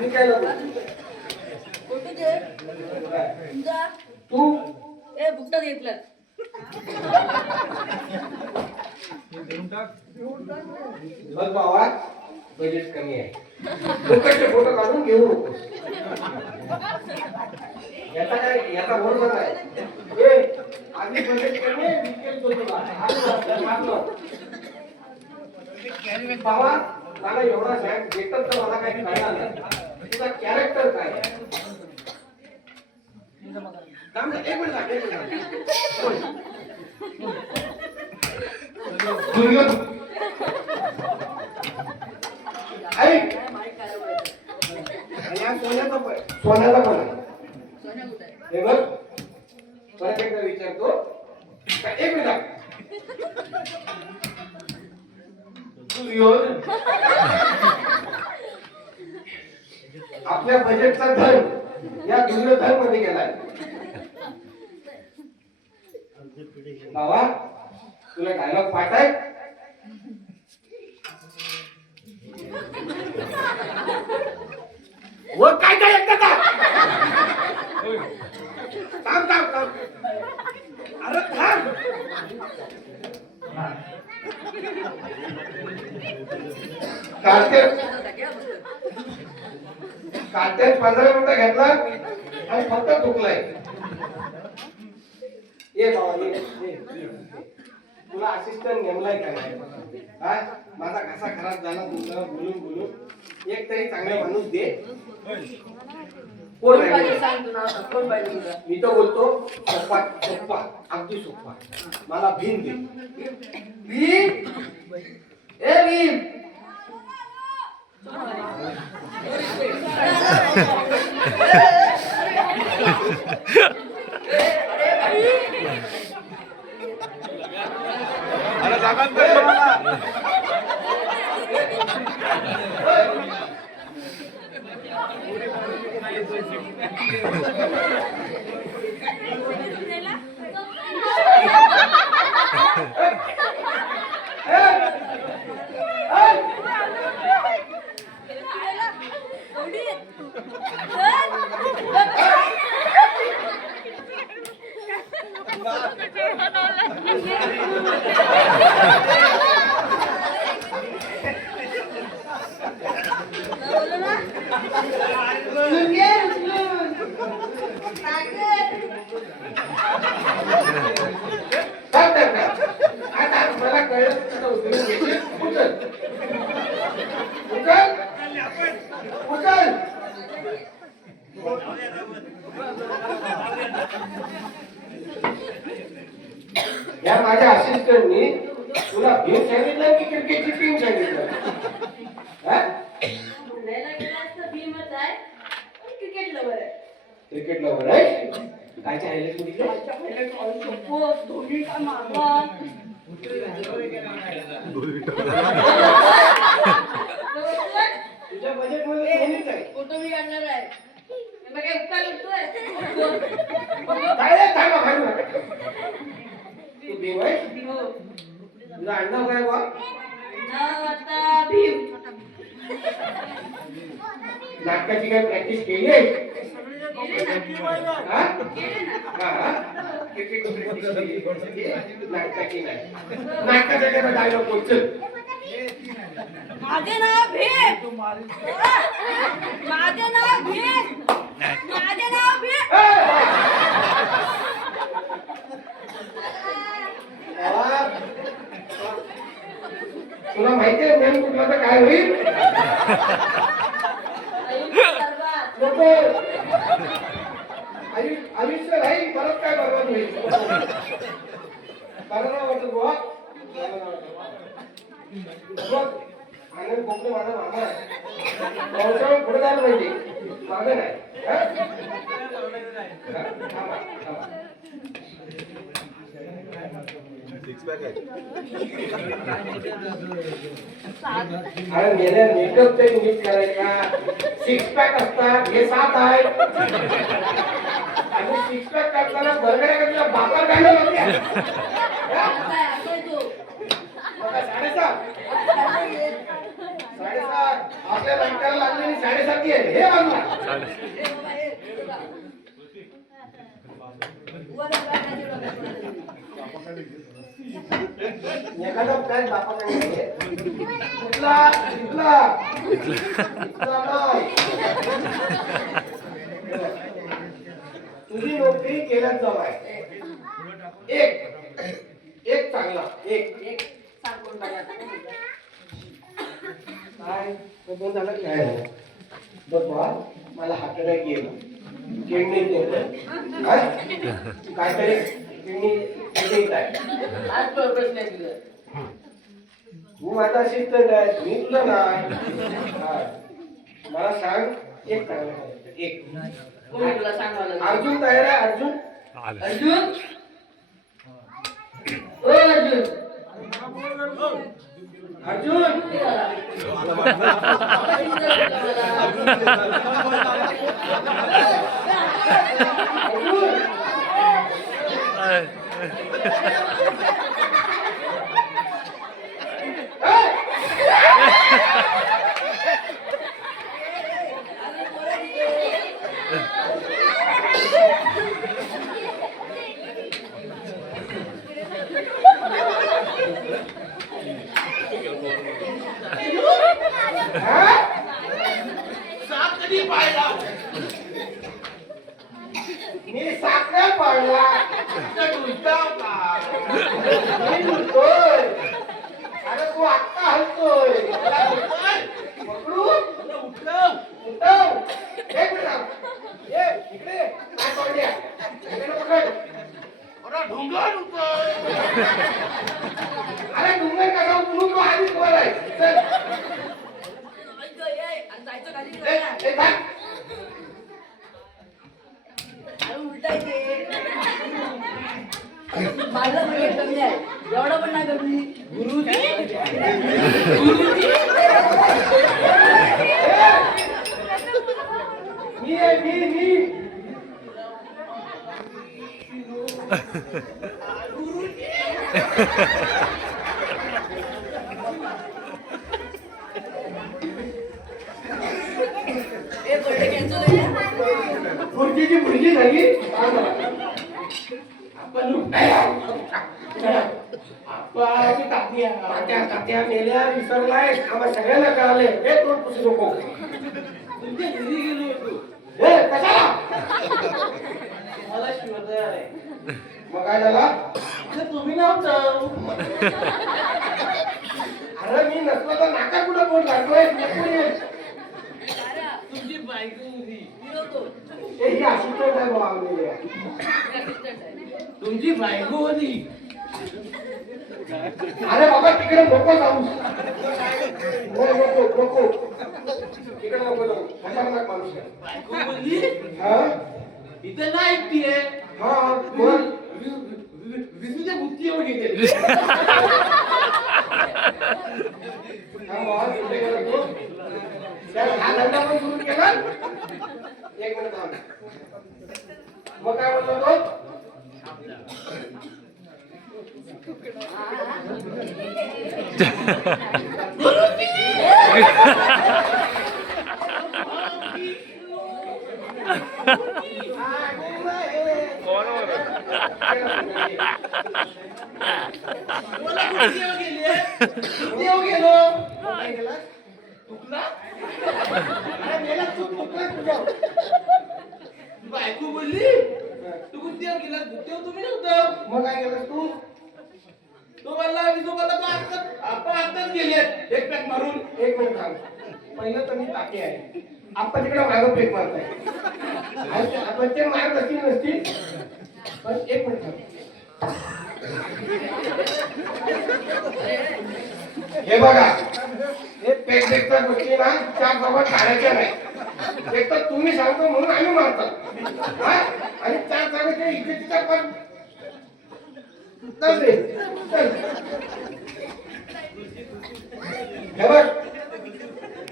मी काय नको फोटो दे जा तू ए बुकटा घेतला बघ बाबा बजेट कमी आहे लोकांचे फोटो काढून घेऊ नकोस याचा काय याचा बरोबर आहे ए आधी बजेट कमी आहे विकेल तो तुला बाबा मला एवढा सांग गेटअप तर मला काही कळणार नाही तुझा कॅरेक्टर काय आहे एक मिनिट ऐक सोन्याचा पण हे बघ परत एकदा विचारतो एक मिनिट आपल्या बजेटचा धन या दुर्योधन मध्ये गेलाय बाबा तुला डायलॉग पाठ आहे व काय काय एकदा थांब थांब थांब अरे थांब कार्तेज 15 मिनिटं घेतला आणि फक्त चुकलाय ये बाबा ये तुला असिस्टंट नेमलाय का नाही काय माझा कसा खराब झाला तुला बोलून बोलून एक तरी चांगला माणूस दे कोण आहे मी तो बोलतो सोप्पा सोप्पा अगदी सोप्पा मला भीम दे भीम ए भीम अरे जागा मला मला कळलं या माझ्या असिस्टंटनी तुला भीम सांगितलं की क्रिकेटची टीम सांगितलं क्रिकेट लवर आहे क्रिकेट लवर आहे कायच्या हायलाइट धोनी का मारला तुझ्या बजेट मध्ये धोनीच आहे फोटो मी काढणार आहे मग काय उपकार करतोय काय रे काय बघा तू भीम आहे तुझं आडनाव काय बा नाव आता भीम नाटकाची काय प्रॅक्टिस केली आहे नाटकाची नाही नाटकाचा डायलॉग बोलतो माझे नाव भीम माझे नाव भीम माझे नाव भीम तुला माहिती आहे मेन कुठला तर काय होईल आयुष्य राहील परत काय बरोबर होईल बरं ना वाटत बुवा आनंद कोकणे माझा मामा आहे पुढे जायला पाहिजे मागे नाही अरे मेरे मेकअप तरी नीट करायचा 6 पॅक असतात हे 7 आहे आणि 6 पॅक करताना बर्गड्या करताना बापर काढलं होत्या साडेसात साडेसात. आपल्या नाटकाला लागलेली 7:30 आहे. हे बाजूला. एखादा प्लॅन बापाकडे नाहीये. कुठला? कुठला? कुठला नाही. तुझी नोकरी केल्यात जमाय. एक चांगला एक सांग कोण पाहिजे काय बघ झालं काय झालं बघ बा मला हार्ट अटॅक गेला किडनी काहीतरी किडनी काय आज प्रश्न आहे तुझा तू माझा असिस्टंट आहे मी तुला नाही मला सांग एक चांगलं करायचं. एक कोणी तुला सांग मला अर्जुन तयार आहे अर्जुन अर्जुन ओ अर्जुन अर्जुन मी साखर पाडला अरे तू आत्ता हलतोय पकडू उठव एक मिनिट थांब. ये इकडे काय पाडल्या इकडे पकड अरे डोंगर कसा उचलून तो आधीच वर आहे चल जायचं खाली ए, ए, थांब. माझं म्हणजे कमी आहे एवढं पण नाही कमी गुरुजी मी आहे मी खुर्चीची भुर्जी झाली तात्या मेल्या विसरलाय आम्हाला सगळ्यांना कळाले हे तोंड पुसू नको हे कशाला मला शिवतोय आहे मग काय झाला तुम्ही नव्हतं अरे मी नसलो तर नाका कुठं कोण घालतोय तुमची बायको उभी ही असिस्टंट आहे बाबा आम्ही तुमची बायको होती अरे बाबा तिकडे नको जाऊ नको तिकडे नको जाऊ खतरनाक माणूस आहे. बायको बोलली हा इथं नाही ऐकतीये हा बोल विसूच्या बुत्तीवर घेते हा बाबा तिकडे गेला तू त्याला हा धंदा पण सुरू केला एक मिनिट थांब मग काय म्हणतो तो मला बुत्तीवर गेली बुत्तीवर गेलो काय गेला तुकला अरे मेला तू तुटला तुझ्या बायको बोलली तू बुत्तीवर गेला बुत्तीवर तुम्ही नव्हतं मग काय केलं तू तो मला विसू मला तो आत्ताच गेली एक पॅक मारून एक मिनिट थांब पहिलं तर मी टाके आहे आपण तिकडे मागं फेक मारताय आपण ते मारत असतील नसतील पण एक मिनिट थांब हे बघा हे पेक पेकच्या गोष्टी ना त्या बाबा काढायच्या नाही एक तर तुम्ही सांगतो म्हणून आम्ही मारतो हा? आणि त्या सांगायच्या इकडे तिच्या पण चल रे, चल. हे बघ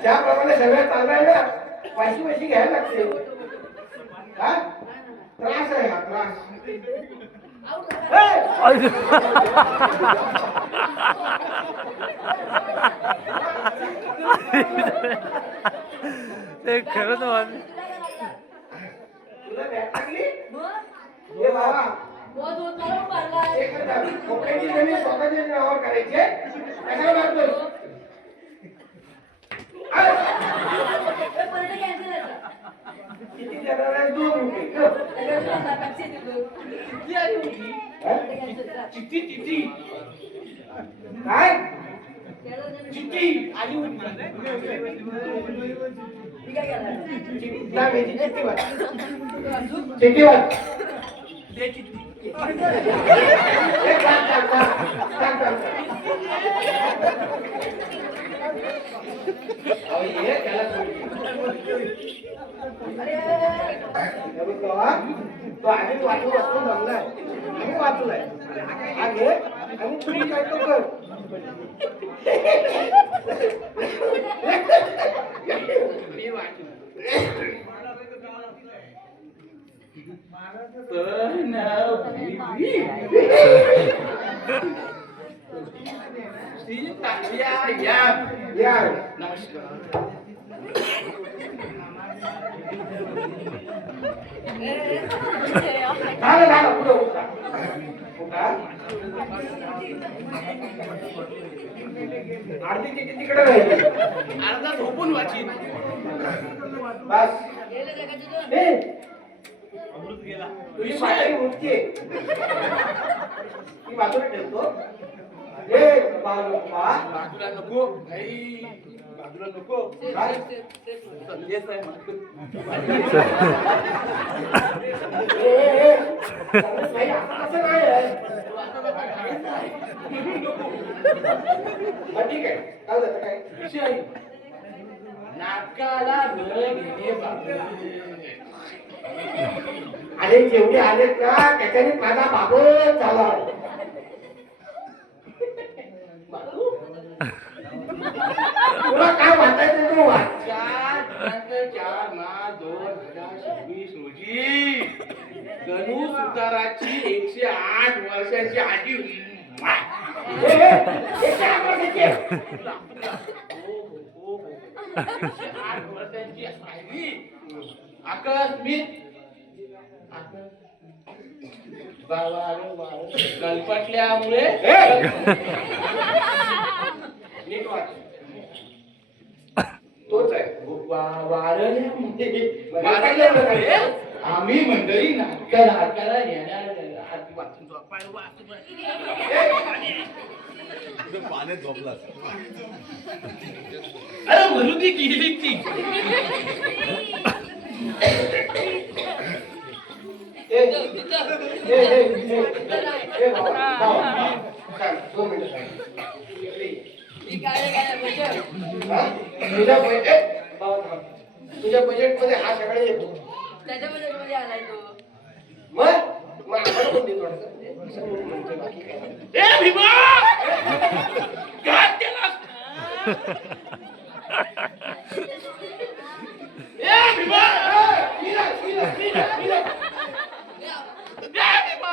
त्याप्रमाणे सगळं चाललंय ना पैशी घ्यायला लागते हा त्रास आहे हा त्रास ते खरंच मान तुला बॅग टाकली मग ये बाबा बहुत होत नाही मारलाय. एक मिनिट खोक्याची जमीन स्वतःच्या नावावर करायची कशाला मारतोय परत कॅन्सल आहे. किती देणार आहे 2 रुपये किती आली होती? किती किती काय किती आली होती मी काय केलं? ना मेची चिठ्ठी वाच चिठ्ठी वाच दे चिठ्ठी. एक सांग अहो ये त्याला तो आधी वाचू वाचून जमलाय आम्ही वाचलाय हा घे आणि तुम्ही काय तो कर मी वाचू या नमस्कार. झालं पुढे उठा आरती किती तिकडे राहिली अर्धा झोपून वाचीन. बस गेलं जगाचं दोन. ए, अमृत गेला. तुझी पाठी उठते ती बाजूला ठेवतो ए बाबा बाजूला नको. नाही बाजूला नको. काय? संदेश आहे माझं. ए, नाही, असं नाही आहे. बरं, ठीक आहे काय झालं काय विषय नाटकाला वेळ घेणे बाकी. आणि जेवढे आलेत ना त्याच्याने माझा बाबत झाला तुला काय वाटायचं तू वाट 4/4/2026 रोजी गणू सुताराची 108 वर्षांची आजी ए, ए, ए, काय वर्षाची आहे? 108 वर्षांची आजी आकस्मित गलपटल्यामुळे नीट वाच तोच आहे वारल्यामुळे आम्ही मंडळी नाटकाला येणार हात वाचून झोपायला वाचून पाण्यात झोपला अरे म्हणून ती गेली ती ए, ए, ए, ए, ए, बाबा, बाबा, सांग, 2 मिनिटं सांग. इकडे ये. मी काय बजेट. हा? तुझ्या बजेट बाबा थांब. तुझ्या बजेट मध्ये हा सगळा येतो त्याच्या बजेटमध्ये आलाय तो. मग आम्हाला पण देतो वाटतं. बाकी काय नाही. ए भीमा घात केला ए भीमा मीरा, मीरा, मीरा, मीरा. ए भीमा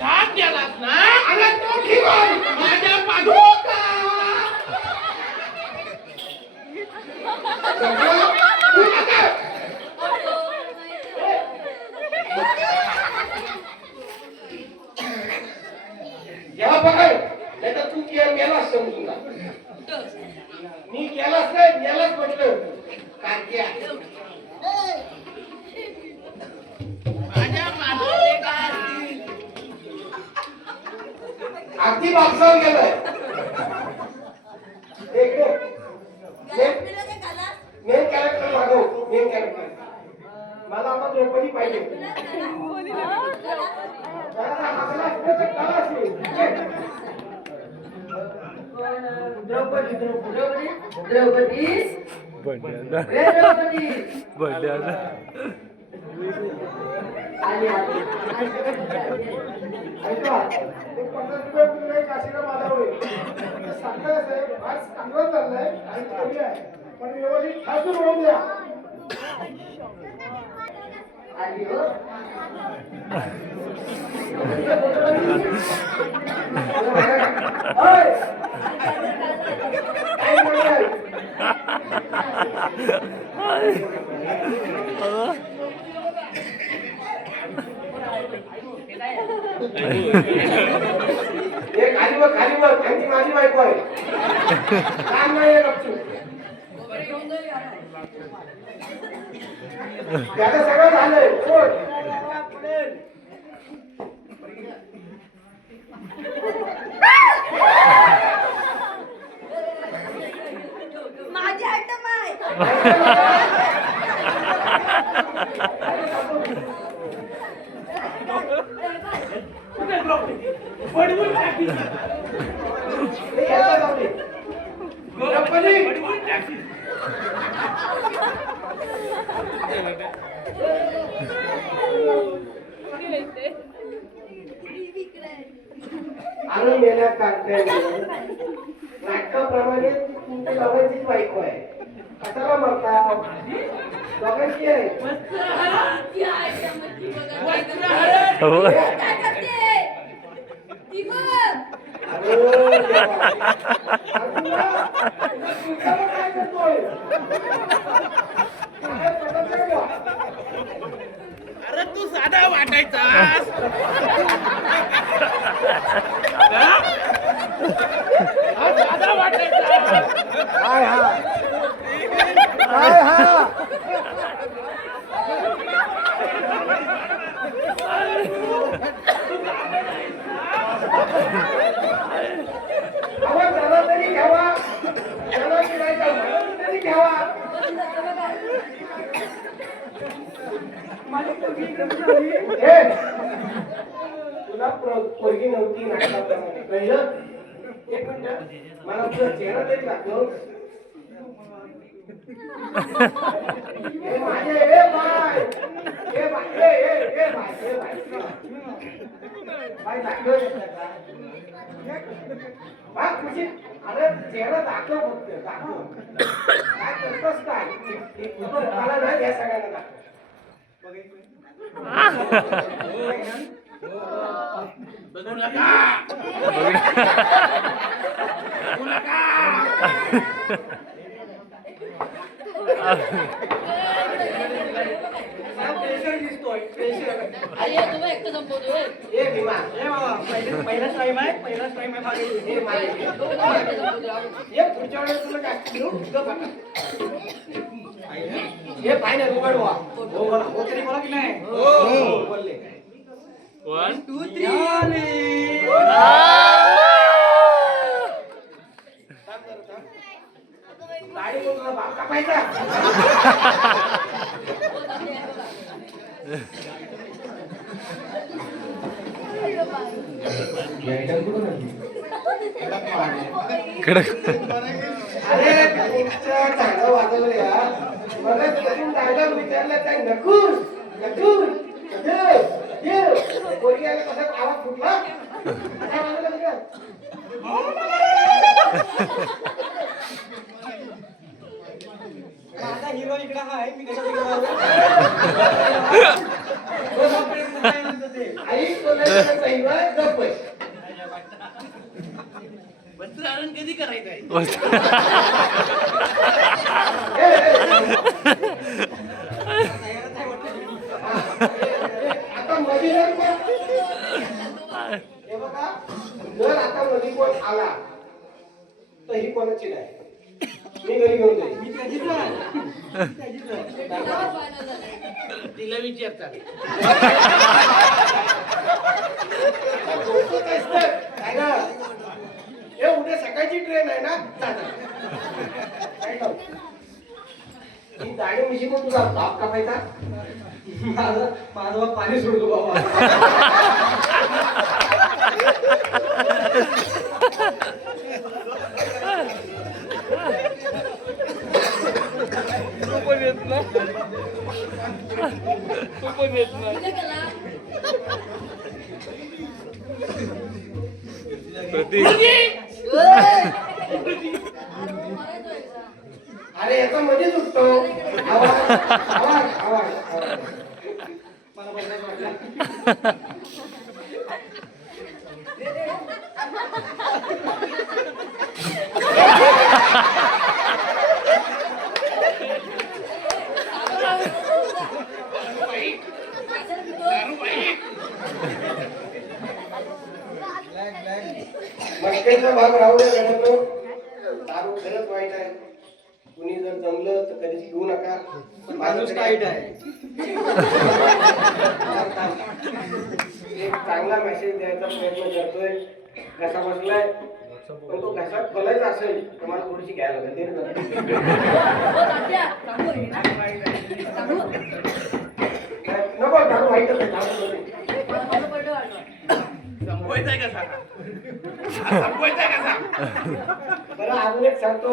घात केलास ना अरे तो ठिकाण. माझ्या पाठोका तू आता. जेव्हा पकड नाही तर तू गेलास समजून जा. मी गेलास नाही गेलास म्हटलं कार्या माझ्या पाठोका अगदी बापसावर गेलाय मेन कॅरेक्टर लागव मेन कॅरेक्टर मला आता द्रौपदी पाहिजे जरा हसला असतं तर कला असेल. द्रौपदी द्रौपदी द्रौपदी बंड्याला रे द्रौपदी बंड्याला आली आली. ऐका ते 50 रुपये बिल नाही काशीला मला होईल सकाळ साहेब आज चांगलं चाललंय आणि कमी आहे पण व्यवस्थित ठासून होऊन द्या. आली हो. ओय! काय बोलताय? हे खाली बघ आणि ती माझी बायको आहे. काम नाही आहे गपचूप. त्याचं सगळं झालंय. कोण? माझी आयटम आहे. हे याचं जाऊ दे. गणपती! आणून गेल्या काढताय नाटकाप्रमाणे तुमच्या दोघांचीच बायको आहे. कशाला मरता? दोघांची आहे. ती आयटम आहे, ती बघा. हो. काय करते? ती बघ. अरे देवा. अर्जुना, तुझ्यावर काय करतोय? काय पटत नाही बा. अरे तू साधा वाटायचा साधा वाटायचा काय हा? काय हा? आवाज झाला तरी घ्यावा. त्याला शिवायचा म्हणून तरी घ्यावा. हे, तुला पोरगी नव्हती नाटकाप्रमाणे कळलं? एक मिनिट मला तुझा चेहरा तरी दाखव. हे माझे हे बाय हे बाय हे बाय हे बाय बाय दाखव का? बा खुशी अरे चेहरा दाखव फक्त दाखव. काय करतोस काय? मला नाही या सगळ्यांना दाखव. बघू नका बघू नका अरे तुम्ही एकटं संपवतोय. हे भीमा पहिलाच टाइम आहे मागे. हे माझे एकटं संपवतोय. हे पुढच्या वेळेस तुला काय देऊ? गप आता. हे फायनल उघडवा. हो तरी बोला की नाही. हो बोलले. 1 2 दाढी करून तुला बाप कापायचा. कडक. अरे कनिकच्या चांगलं वाजवलं या. मला करून डायलॉग विचारला त्या नकून नकून पोरगी आला कसा आवाज फुटला. काय वाजवलं तुला? माझा हिरो इकडे आहे. मी कशा आई कोणाच्या साईवर गप्प आहे. वस्त्राहरण कधी करायचं आहे आता मध्ये हे बघा जर आता मध्ये कोण आला तर ही कोणाची नाही. मी घरी घेऊन जाईल. तिला विचारता काय ना हे उद्या सकाळची ट्रेन आहे ना काय करू? ही दाढी मिशी पण तुझा बाप कापायचा. माझा बाप पाणी सोडतो बाबा. अरे याचा मध्येच उठतो आवाज आवाज आवाज आवाज. मला बघायचं वाटलं. मटक्याचा भाग राहू द्या घरात. दारू खरंच वाईट आहे. कुणी जर जमलं तर कधीच घेऊ नका. माणूस टाईट आहे. एक चांगला मेसेज द्यायचा प्रयत्न करतोय. घसा बसलाय पण तो घसा खोलायचा असेल तर मला थोडीशी घ्यायला लागेल. नको दारू वाईटच आहे. संपवायचाय कसा संपवायचाय कसा बरं अजून एक सांगतो.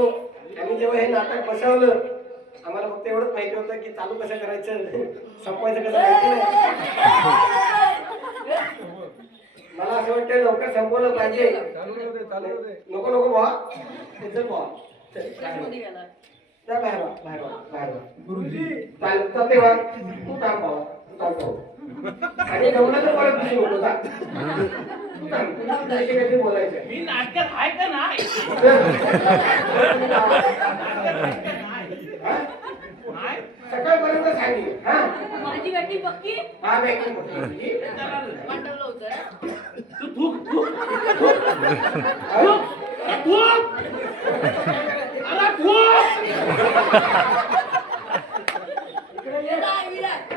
आम्ही जेव्हा हे नाटक बसवलं आम्हाला फक्त एवढंच माहिती होतं की चालू कसं करायचं संपवायचं कसं माहिती नाही. मला असं वाटतं लवकर संपवलं पाहिजे. नको नको बा चल बा त्या बाहेर वा, बाहेर वा, बाहेर वा. चालते वा तू थांब बाबा तू चालतो आणि जमलं तर परत दिसू नको जा. तू थांब तुला काहीतरी बोलायचं. मी नाटकात आहे का नाही हा? नाही? सकाळपर्यंत सांगेल. हा माझी गाठी पक्की हा बॅकिंग होती. पाठवलं होतं. तू थूक थूक थूक थूक अरे थूक विराट, विराट.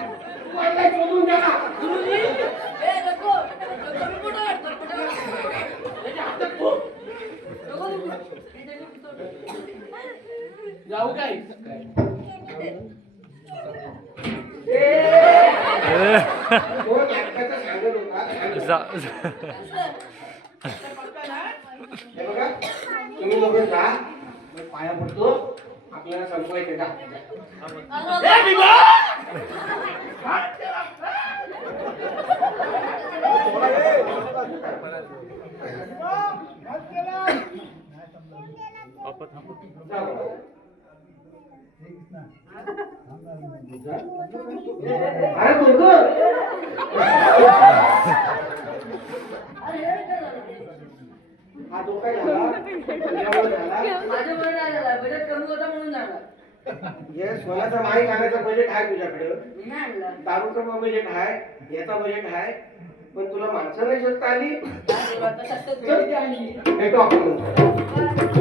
तू आणलाय शोधून द्या. ए, नको. नको, मी फोटो काढतो, फोटो काढतो. त्याच्या हातात थूक नको, नको. मी त्याचे फोटो काढतो. जाऊ काय तो नाटकाचं सांगत होता. जा- हे बघा तुम्ही दोघे जा. मी पाया पडतो. आपल्याला संपवायचं का ए बिबा हात त्याला. जा बघा. अरे मुलगा हा तो काय झाला तुझ्यामुळे झाला. माझ्या बरोबर नाही झाला बजेट कमी होता म्हणून झाला. हे सोन्याचा माईक आणायचा बजेट आहे तुझ्याकडं. मी नाही आणला. दारूचं बजेट आहे. याचा बजेट आहे. पण तुला माणसं नाही शोधता आली. आता सत्तर कोटी आणली. भेटू आपण.